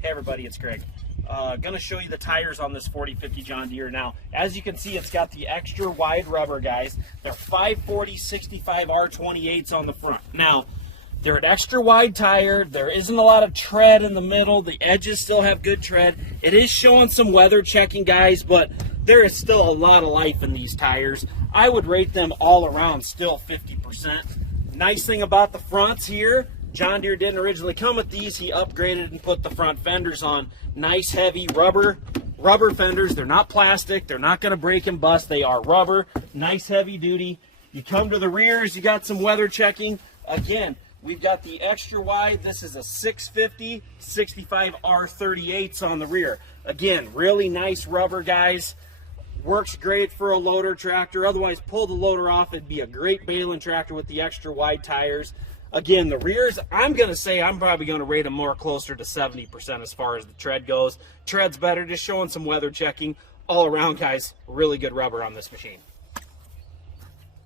Hey everybody, it's Greg. Gonna show you the tires on this 4050 John Deere. Now, as you can see, it's got the extra wide rubber, guys. They're 540/65 R28s on the front. Now, they're an extra wide tire. There isn't a lot of tread in the middle. The edges still have good tread. It is showing some weather checking, guys, but there is still a lot of life in these tires. I would rate them all around still 50%. Nice thing about the fronts here, John Deere didn't originally come with these. He upgraded and put the front fenders on. Nice heavy rubber fenders. They're not plastic. They're not going to break and bust. They are rubber. Nice heavy duty. You come to the rears, you got some weather checking. Again, we've got the extra wide. This is a 650/65 R38s on the rear. Again, really nice rubber, guys. Works great for a loader tractor. Otherwise, pull the loader off. It'd be a great baling tractor with the extra wide tires. Again, the rears, I'm going to say I'm probably going to rate them more closer to 70% as far as the tread goes. Tread's better, just showing some weather checking. All around, guys, really good rubber on this machine.